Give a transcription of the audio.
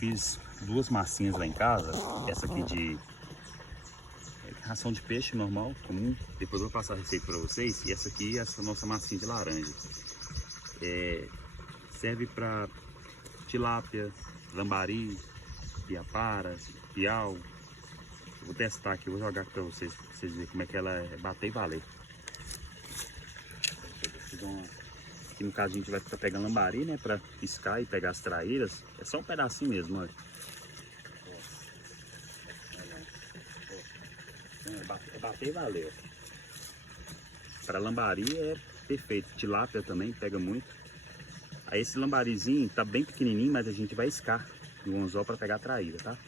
fiz duas massinhas lá em casa. Essa aqui de ração de peixe normal, comum. Depois eu vou passar a receita para vocês. E essa aqui é essa nossa massinha de laranja. Serve para tilápia, lambari, piapara, piau. Eu vou testar aqui, vou jogar aqui para vocês verem como é que ela é bater e valer. Aqui no caso a gente vai ficar pegando lambari, né, para piscar e pegar as traíras. É só um pedacinho mesmo, olha. É bater e valer. Para lambari é perfeito, tilápia também pega muito. Aí esse lambarizinho tá bem pequenininho, mas a gente vai iscar no anzol para pegar a traíra, tá?